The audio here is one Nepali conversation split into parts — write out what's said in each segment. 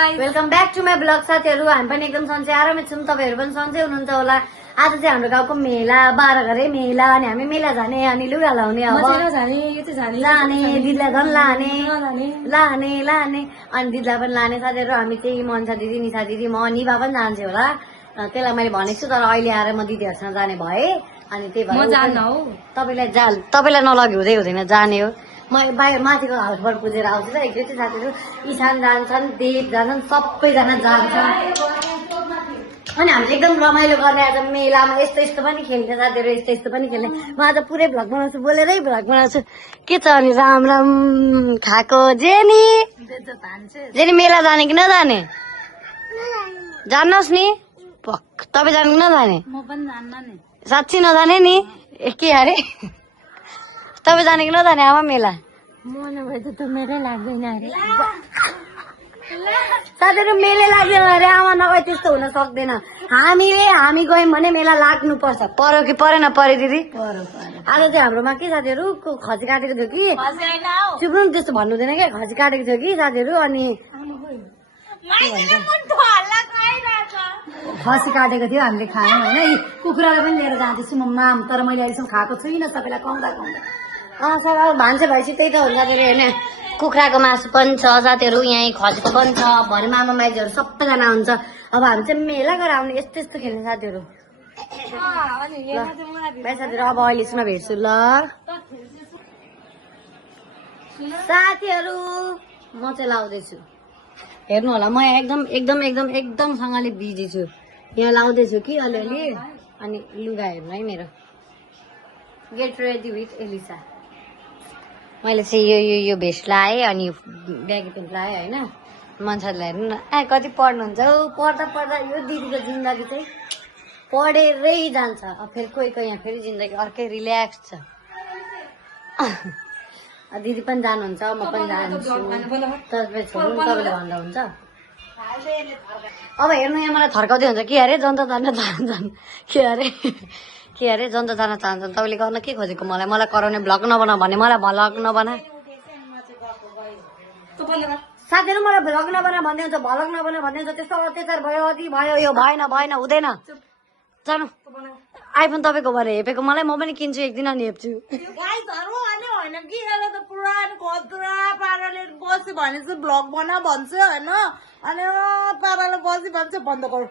Welcome back to my blog साथीहरू। हामी पनि एकदम सन्चै आरामै छौँ, तपाईँहरू पनि सन्चै हुनुहुन्छ होला। आज चाहिँ हाम्रो गाउँको मेला 12 घरे मेला अनि हामी मेला जाने अनि लुगा लाउने अब लाने दिदीलाई झन् लाने लाने लाने अनि दिदीलाई पनि लाने साथीहरू। हामी चाहिँ मनसा दिदी निशा दिदी म निभा पनि जान्छु होला, त्यसलाई मैले भनेको छु। तर अहिले आएर म दिदीहरूसँग जाने भए अनि त्यही भएर तपाईँलाई नलगे हुँदैन जाने हो। म बाहिर माथिको हाउसबाट पुजेर आउँछु त एकचोटि साथीहरू। इसान जान्छन्, देव जान्छन्, सबैजना जान्छन् अनि हामीले एकदम रमाइलो गर्ने आज मेलामा। यस्तो यस्तो पनि खेल्ने साथीहरू, यस्तो यस्तो पनि खेल्ने। म आज पुरै भ्लग बनाउँछु, बोलेरै भ्लग बनाउँछु। के छ अनि राम राम खाएको जेनी जेनी मेला जाने कि नजाने? जान्नुहोस् नि। तपाईँ जाने कि नजाने? म पनि जान्न नि। साँच्ची नजाने नि? के अरे तपाईँ जाने कि नजाने आमा मेला? म नभए त मेरै लाग्दैन अरे। साथीहरू मेलै लाग्दैन अरे आमा नगए त्यस्तो हुन सक्दैन। हामी गयौँ भने मेला लाग्नुपर्छ। पर्यो कि परेन? परे दिदी आज चाहिँ हाम्रोमा के साथीहरू खसी काटेको थियो कि चुप्नु त्यस्तो भन्नु हुँदैन क्या। खसी काटेको थियो कि साथीहरू अनि खसी काटेको थियो हामीले खायौँ होइन। कुखुरालाई पनि लिएर जाँदैछु म माम, तर मैले अहिलेसम्म खाएको छुइनँ। सबैलाई खुवाउँदा सर अब भान्से भएपछि त्यही त हुन्छ साथीहरू होइन। कुखुराको मासु पनि छ साथीहरू, यहीँ खसीको पनि छ भने मामा माइजहरू सबैजना हुन्छ। अब हामी चाहिँ मेला गएर आउने यस्तो यस्तो खेल्ने साथीहरू। भाइ साथीहरू अब अहिलेसम्म भेट्छु ल साथीहरू। म चाहिँ लाउँदैछु, हेर्नु होला। म एकदम एकदम एकदम एकदमसँगले बिजी छु। यहाँ लाउँदैछु कि अलिअलि अनि लुगा हेर्नु है मेरो। Get ready with Elisa. मैले चाहिँ यो भेस्ट लगाएँ अनि ब्यागी पेन्ट लगाएँ होइन। मान्छेहरूलाई हेर्नु न कति पढ्नुहुन्छ हौ। पढ्दा पढ्दा यो दिदीको जिन्दगी चाहिँ पढेरै जान्छ। अब फेरि कोही यहाँ फेरि जिन्दगी अर्कै रिल्याक्स छ। दिदी पनि जानुहुन्छ, म पनि जान्छु। तपाईँ छोड्नु तपाईँले भन्दा हुन्छ। अब हेर्नु यहाँ मलाई थर्काउँदै हुन्छ कि अरे जनता जान चाहन्छन् के अरे जनता जान चाहन्छन्। तपाईँले गर्न के खोजेको? मलाई कराउने भ्लग नबना भने मलाई भ्लग नबना साथीहरू। मलाई भ्लग नबना भन्दै हुन्छ, भ्लग नबना भन्दै हुन्छ। त्यस्तो अत्याचार भयो, अति भयो, यो भएन हुँदैन। जानु आइफोन तपाईँको भएर हेपेको मलाई, म पनि किन्छु एक दिन अनि हेप्छु। पाराले बस्यो भने चाहिँ भ्लग बना भन्छ होइन। अनि पाराले बसी भन्छ बन्द गर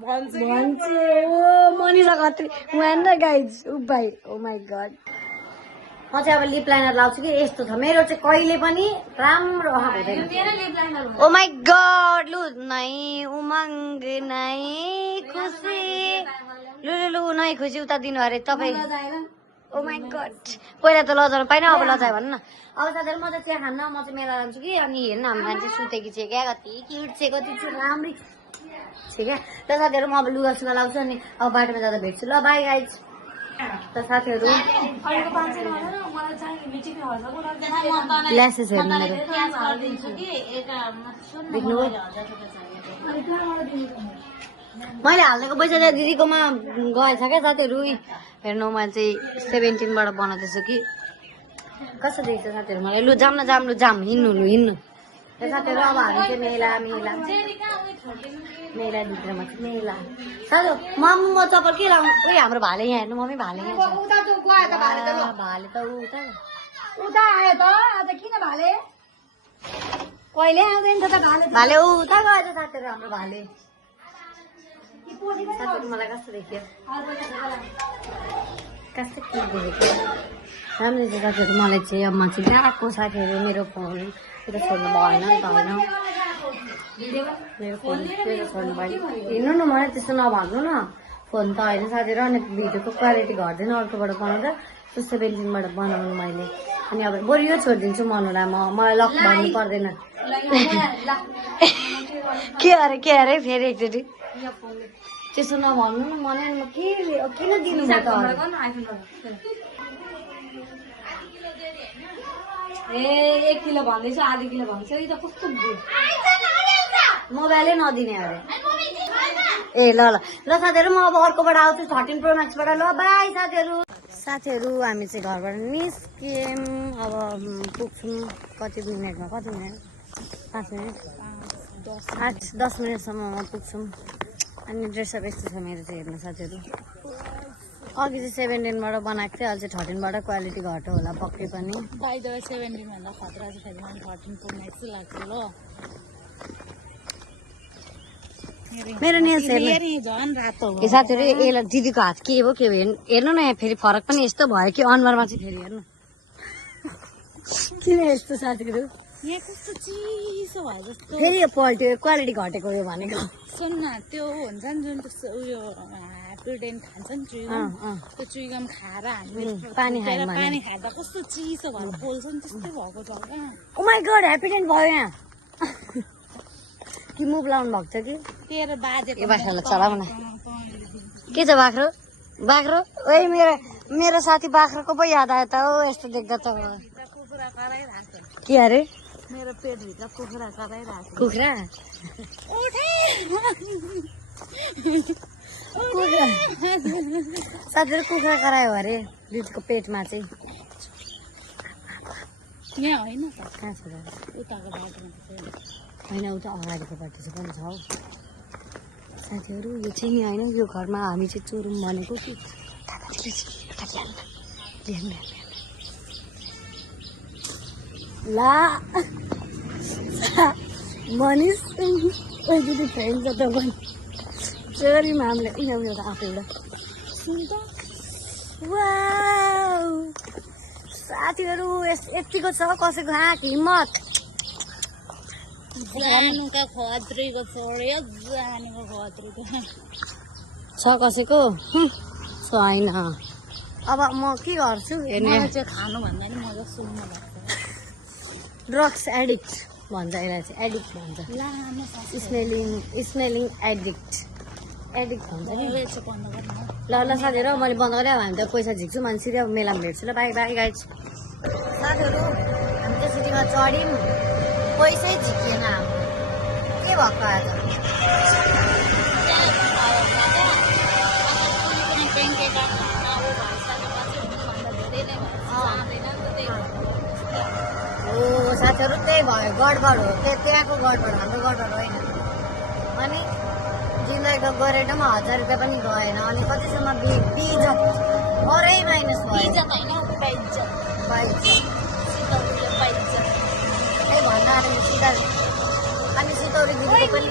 भन्छ मनिषा खत्री गाइज ऊ भाइ। ओ माई गड। म चाहिँ अब लिप लाइनर लाउँछु कि यस्तो छ मेरो चाहिँ कहिले पनि राम्रो हुँदैन। ओ माई गड। लु नै उमङ्ग नै खुसी लु नै खुसी उता दिनु अरे तपाईँ। ओ माई गड। पहिला त लजाउनु पाइन, अब लजायो भन्नु न। अब साथीहरू म चाहिँ चिया खान्न, म चाहिँ मेला जान्छु कि। अनि हेर्नु हाम्रो मान्छे सुतेकी छ क्या, कति क्युट छ, कति राम्रै छ क्या। त साथीहरू म अब लुगा सुगा लाउँछु अनि अब बाटोमा जाँदा भेट्छु ल। By guys. त साथीहरू ल्यासेस हेर्नु मेरो देख्नु मैले हाल्दिएको पैसा चाहिँ दिदीकोमा गएछ क्या साथीहरू। हेर्नु मैले चाहिँ 17बाट बनाउँदैछु कि कस्तो देख्छ साथीहरू मलाई। लु जाम न जाम, लु जाम हिँड्नु साथीहरू। अब हामी चाहिँ मेलाभित्रमा चाहिँ मेला साथी। म चप्पल के लाउनु? उयो हाम्रो भाले यहाँ हेर्नु, मम्मी भाले यहाँ भाले त उता आयो त आज किन भाले कहिले आउँदैन त भाले उता गएछ साथीहरू हाम्रो भाले। साथीहरू मलाई कस्तो देखियो, कस्तो के देखेको राम्रो छ साथीहरू मलाई चाहिँ। अब म चाहिँ गएको साथीहरू मेरो फोन त्यो छोड्नु भएन नि त होइन। मेरो फोन त्यो छोड्नु भएन। हेर्नु न मलाई त्यस्तो नभन्नु न। फोन त होइन साथीहरू। अनि भिडियोको क्वालिटी घट्दैन अर्कोबाट बनाउँदा। त्यो 17बाट बनाउनु मैले। अनि अब बरु यो छोडिदिन्छु मनुलाई, मलाई लक भन्नु पर्दैन। के अरे फेरि एकचोटि त्यस्तो नभन्नु न। मलाई म किन दिनु म त? ए 1 किलो भन्दैछु, आधा किलो भन्छ। यो त कस्तो मोबाइलै नदिने अरे। ए ल साथीहरू म अब अर्कोबाट आउँछु 13 प्रो म्याक्सबाट। ल बाई साथीहरू हामी चाहिँ घरबाट निस्क्यौँ। अब पुग्छौँ कति मिनटमा, 5 मिनट 8-10 मिनटसम्ममा पुग्छौँ। अनि ड्रेसअप यस्तो छ मेरो चाहिँ हेर्नु साथीहरू। अघि चाहिँ 17बाट बनाएको थिएँ, अहिले चाहिँ 13बाट क्वालिटी घट्यो होला पक्कै पनि। 17 भन्दा खतरा चाहिँ फेरि मलाई 13 प्रो म्याक्स लाग्छ ल। मेरो नेल्स हेर्नु झन् रातो ए साथीहरू, यसलाई दिदीको हात के हो हेर्नु न। यहाँ फेरि फरक पनि यस्तो भयो कि अनुहारमा चाहिँ फेरि हेर्नु किन यस्तो साथीहरू। यहाँ कस्तो चिसो भयो जस्तो फेरि यो पल्ट्यो, क्वालिटी घटेको यो भनेको। सुन न, त्यो हुन्छ नि जुन उयो प्रोटिन खान्छ नि चुइगम, त्यो चुइगम खाएर हामीले पानी खायो भने पानी खाँदा कस्तो चिसो भएर पोल्छ नि त्यस्तै भएको छ क्या। ओ माई गॉड, ह्याप्पीडेन्ट भयो यहाँ कि मुभ लाउनु भएको छ कि तेरो बाजे यो बाख्रालाई चलाऊ न। के छ बाख्रो बाख्रो? ओइ मेरो साथी बाख्राको पो याद आयो त। ओ यस्तो देख्दा त कुखुरा कराइरहेको के अरे मेरो पेटभित्र कुखुरा कराइरहेको कुखुरा कुखुरा साथीहरू कुखुरा करायो अरे दिदीको पेटमा चाहिँ। यहाँ होइन त, कहाँ छ उताको बाटोमा होइन, उता अगाडिकोपट्टि चाहिँ पनि छ हौ साथीहरू। यो चाहिँ नि होइन, यो घरमा हामी चाहिँ चोरौँ भनेको कि ला मनिष दिदी फ्रेन्ड छ त पनि चोरीमा हामीले उनीहरू त आफू एउटा साथीहरू। यतिको छ कसैको आँख हिम्मत जानुका खत्रीको छोड्यो, जानुको खत्रीको छ कसैको छैन। अब म के गर्छु हेर्ने, चाहिँ खानु भन्दा नि मजा सुन्नु लाग्छ। ड्रग्स एडिक्ट भन्छ यसलाई चाहिँ, एडिक्ट भन्छ। लामो स्मेलिङ एडिक्ट भन्छ नि। बन्द गर्नु ल ल साथीहरू, मैले बन्द गरेँ। अब हामी त पैसा झिक्छु, मान्छे अब मेलामा भेट्छु ल। By by guys. साथीहरू हामी त सिटीमा चढ्यौँ, पैसै झिकिएन हाम्रो। के भएको आज हो साथीहरू? त्यही भयो, गडबड हो। त्यहाँको गडबड, हाम्रो गडबड होइन। अनि जिन्दगीको गरेर पनि 1000 रुपियाँ पनि गएन। अनि कतिसम्म बिइज्जत अरै माइनस भयो। त्यही भन्न आएर सिधा। अनि सितौरी दिदीको पनि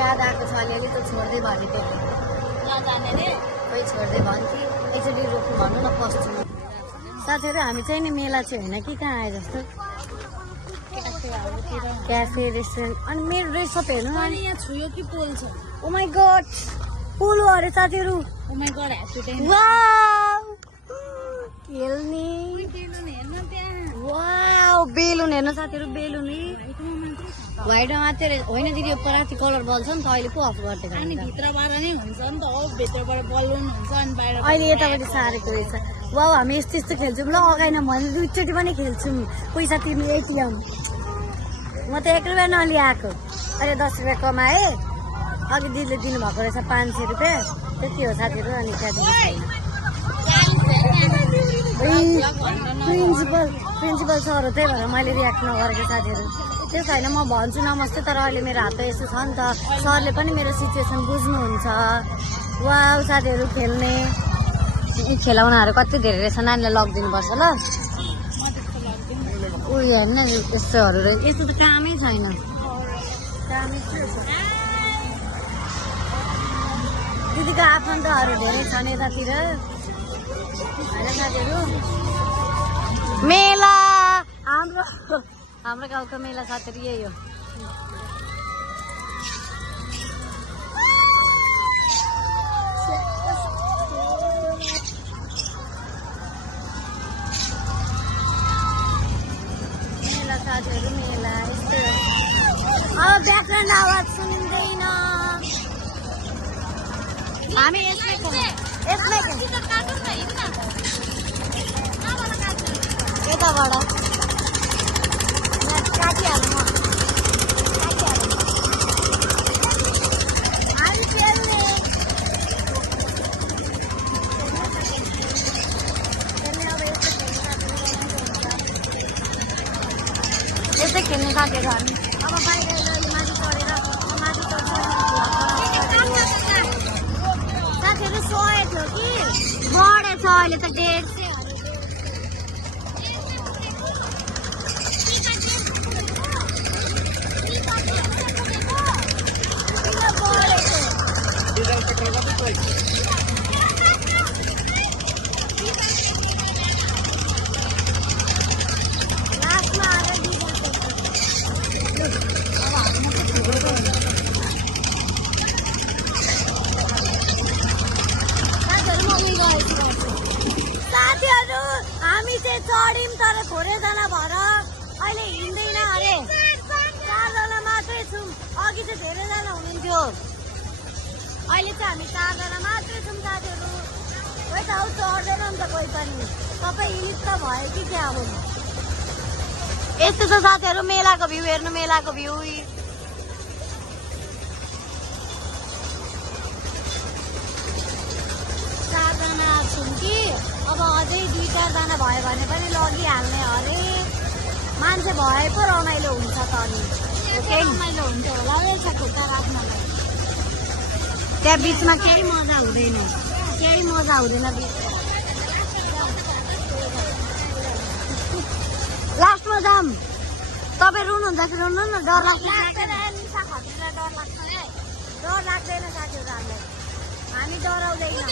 याद आएको छ अलिअलि, त छोड्दै भने त्यो खोइ छोड्दै भन्थे। एकचोटि रोक्नु भन्नु न पस्छु। साथीहरू हामी चाहिँ नि मेला चाहिँ होइन कि कहाँ आए जस्तो, क्याफे रेस्टुरेन्ट। अनि मेरो ड्रेसअप हेर्नु न, यहाँ छुयो कि पोल छ। ओ माई गॉड, पुल हो अरे साथीहरू। ओ माई गॉड, ह्याप्पी वाउ खेल्ने हेर्न त्यहाँ वाउ बेलुन हेर्नु साथीहरू, बेलुन व्हाइटमा मात्रै होइन दिदी, यो पराती कलर बल्छ नि त अहिले पो अफ गरिदिएको। अनि भित्रबाट नै हुन्छ नि त, हो भित्रबाट बलुन हुन्छ अनि बाहिर अहिले यतापट्टि सारेको रहेछ। वाउ हामी यस्तो यस्तो खेल्छौँ ल, अगाएन भने 2चोटि पनि खेल्छौँ। पैसा तिर्नु एटिएम, म त 1 रुपियाँ नलिआएको। अहिले 10 रुपियाँ कमाएँ। अघि दिदीले दिनुभएको रहेछ 500 रुपियाँ, त्यति हो साथीहरू। अनि त्यहाँदेखि प्रिन्सिपल सर हो, त्यही भएर मैले रियाक्ट नगरेको साथीहरू। त्यो छैन, म भन्छु नमस्ते, तर अहिले मेरो हात यसो छ नि त, सरले पनि मेरो सिचुएसन बुझ्नुहुन्छ। वाउ साथीहरू खेल्ने खेलाउनाहरू कति धेरै रहेछ, नानीलाई लगिदिनुपर्छ ल। उयो हेर्नु न यस्तोहरू रहेछ, यस्तो त कामै छैन। दिदीको आफन्तहरू धेरै छन् यतातिर होइन साथीहरू। मेला हाम्रो गाउँको मेला साथीहरू यही हो। मेला साथीहरू मेला यस्तै हो। अब ब्याकग्राउन्ड आवाज सुनिँदैन। हामी यसमै यताबाट काटिहाल्नु हामी खेल्ने अब यस्तै खेल्ने साथीहरू हामी। अब बाहिर माथि अहिले त 150 साथीहरू हामी चाहिँ चढ्यौँ तर थोरैजना भएर अहिले हिँड्दैन अरे 4 जना मात्रै छौँ अघि चाहिँ धेरैजना हुनुहुन्थ्यो अहिले चाहिँ हामी 4 जना मात्रै छौँ साथीहरू कोही त चढ्दैन नि त कोही पनि सबै हिट त भयो कि क्या हो यस्तो छ साथीहरू मेलाको भ्यू हेर्नु मेलाको भ्यू 4 जना छौँ कि अब अझै 2-4 जना भयो भने पनि लगिहाल्ने अरे मान्छे भए पो रमाइलो हुन्छ त अनि रमाइलो हुन्छ होला रहेछ खुट्टा राख्नलाई त्यहाँ बिचमा केही मजा हुँदैन लास्टमा जाम तपाईँ रुनुहुन्छ कि रुनु न डर लाग्दैन साथीहरू हामी डराउँदैन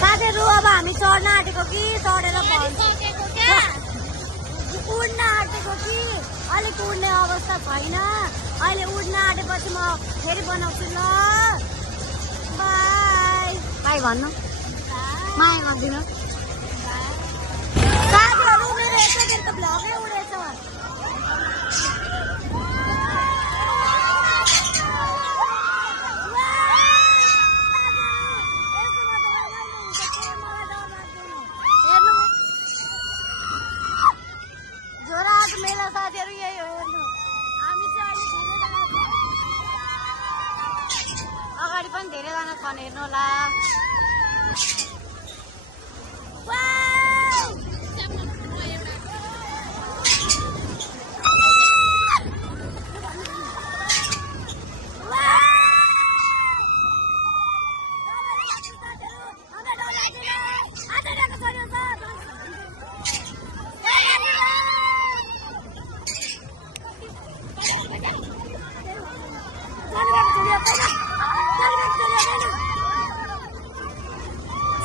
साथीहरू अब हामी चढ्न आँटेको कि चढेर उड्न आँटेको कि अलिक उड्ने अवस्था छैन अहिले उड्न आँटेपछि म फेरि बनाउँछु ल बाई बाई भन्नु माया गरिदिनु साथीहरू मेरो एकैखेर त भ्लगै उडेछ मेला साथीहरू यही हो हेर्नु हामी चाहिँ अहिले धेरैजना अगाडि पनि धेरैजना छन् हेर्नु होला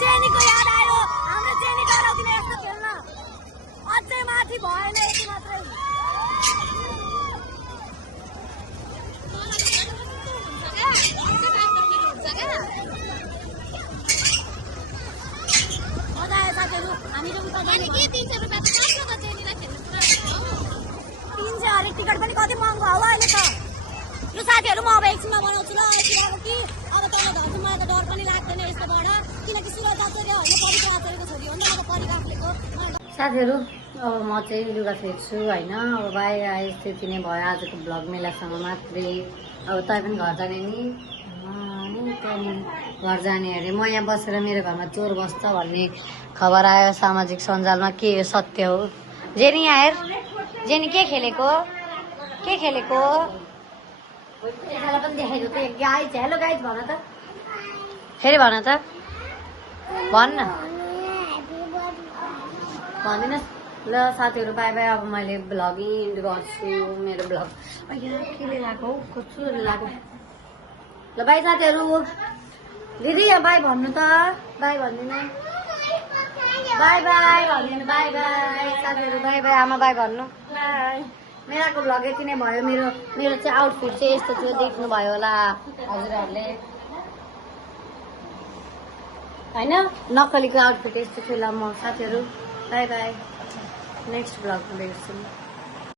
चेनीको याद आयो हाम्रो चेनी डराउँदिन यस्तो खेल्न अझै माथि भएन यति मात्रै मजा आयो साथीहरू हामी रुम त जाने के 300 रुपैयाँ कतिको चेनीलाई खेल्नु पुरा 300 अरे टिकट पनि कति महँगो होला अहिले त ल साथीहरू म अब एकछिनमा बनाउँछु ल अब कि अब तल झर्छु मलाई त डर पनि लाग्दैन यस्तोबाट किनकि सुरज आचार्य होइन पवित्र आचार्यको छोरी हो नि त म त परिराखेको साथीहरू अब म चाहिँ लुगा फेर्छु होइन अब बाहिर आए त्यति नै भयो आजको भ्लग मेलासँग मात्रै अब तपाईँ पनि घर जाने नि घर जाने अरे म यहाँ बसेर मेरो घरमा चोर बस्छ भन्ने खबर आयो सामाजिक सञ्जालमा के यो सत्य हो जेनी यहाँ हेर जेनी के खेलेको पनि देखाइदियो त गाइज हेलो गाइज भन त फेरि भन त भन्न भनिदिनुहोस् ल साथीहरू बाई बाई अब मैले भ्लग इन्ड गर्छु मेरो भ्लग केले लगाएको हौ कस्तो लगाएको ल बाई साथीहरू दिदी यहाँ बाई भन्नु त बाई भनिदिनु बाई बाई भनिदिनु बाई बाई साथीहरू बाई बाई आमा बाई भन्नु बाई मेराको भ्लग यति नै भयो मेरो चाहिँ आउटफिट चाहिँ यस्तो थियो देख्नुभयो होला हजुरहरूले होइन नक्कलीको आउटफिट यस्तो थियो ल म साथीहरू बाई बाई नेक्स्ट भ्लगमा भेट्छौँ